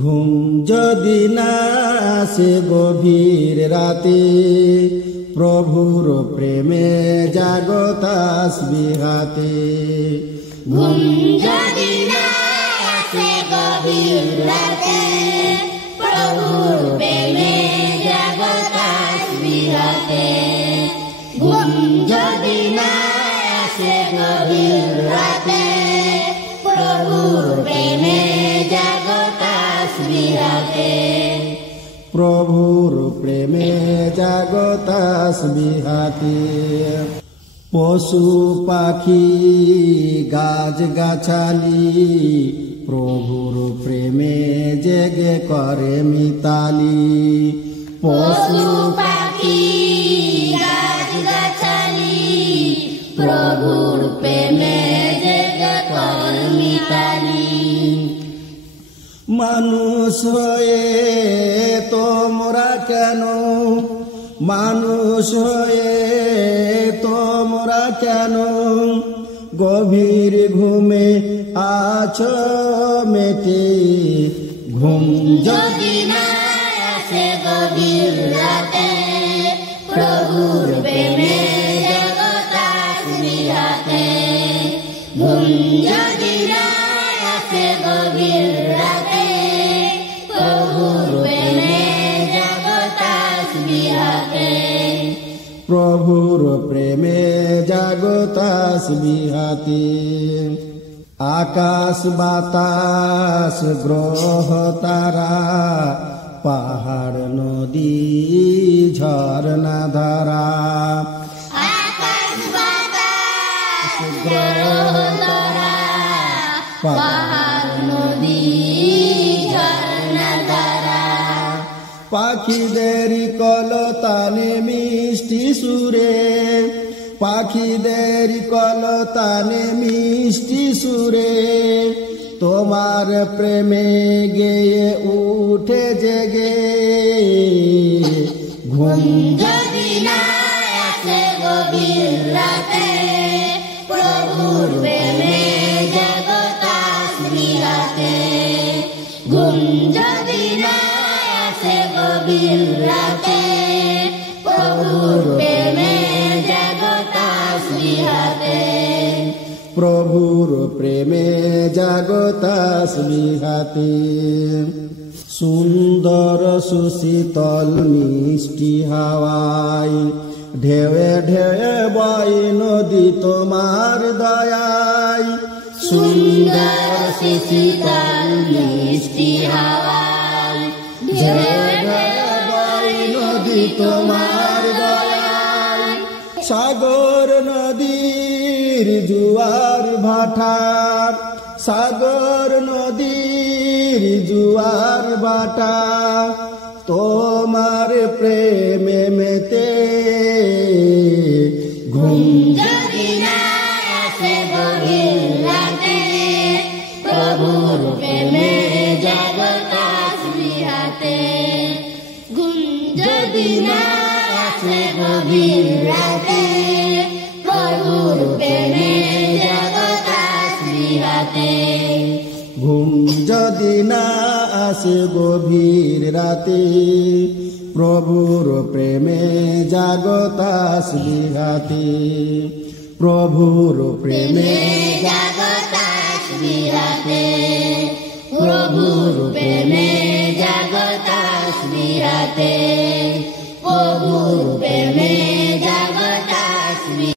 ঘুম যদি না আসে গভীর রাতে, প্রভুর প্রেমে জাগো তাসবিহ হাতে। ঘুম যদি না আসে গভীর রাতে, প্রভুর প্রেমে জাগো তাসবিহ হাতে। ঘুম যদি না আসে গভীর রাতে, প্রভুর প্রেমে জাগো তাসবিহ হাতে। প্রভুর প্রেমে জাগো তাসবিহ হাতে। পশু পাখি গাছ গাছালি, প্রভুর প্রেমে জেগে করে মিতালি। পশু পাখি গাছ গাছালি, প্রভুর প্রেমে জেগে করে মিতালি। মানুষ হয়ে তোমরা কেন, মানুষ হয়ে তোমরা কেন গভীর ঘুমে আছো মেতে। ঘুম যদি না আসে গভীর রাতে, প্রভুর প্রেমে জাগো তাসবিহ হাতে। ঘুম যদি না আসে গভীর রাতে, প্রভুর প্রেমে জাগো তাসবিহ হাতে। প্রভুর প্রেমে জাগো তাসবিহ হাতে। আকাশ বাতাস গ্রহ তারা, পাহাড় নদী ঝরনা ধারা। আকাশ বাতাস গ্রহ তারা, পাহাড় নদী ঝরনা ধারা। পাখিদের কলতানে মিষ্টি সুরে, পাখিদের কলতানে মিষ্টি সুরে, তোমার প্রেমে গেয়ে উঠে জেগে। ঘুম যদি না আসে গভীর রাতে, প্রভুর প্রেমে জাগো তাসবিহ হাতে। ঘুম যদি না আসে গভীর রাতে, প্রভুর প্রেমে জাগো তাসবিহ হাতে। প্রভুর প্রেমে জাগো তাসবিহ হাতে। সুন্দর সুশীতল মিষ্টি হাওয়ায়, ঢেউয়ে ঢেউয়ে বয় নদী তোমার দয়ায়। সুন্দর সুশীতল মিষ্টি হাওয়ায়, ঢেউয়ে ঢেউয়ে বয় নদী তোমার দয়ায়। সাগর নদীর জুয়ার ভাটা, সাগর নদীর জুয়ার ভাটা, তোমার প্রেমে মেতে। ঘুম যদি না আসে গভীর রাতে, প্রভুর প্রেমে জাগো তাসবিহ হাতে। ঘুম যদি না আসে গভীর রাতে, প্রভুর প্রেমে জাগো তাসবিহ হাতে। ঘুম যদি না আসে গভীর রাতে, প্রভুর প্রেমে জাগো তাসবিহ হাতে। প্রভুর প্রেমে জাগো তাসবিহ হাতে। প্রভুর প্রেমে জাগো তাসবিহ হাতে। প্রভুর প্রেমে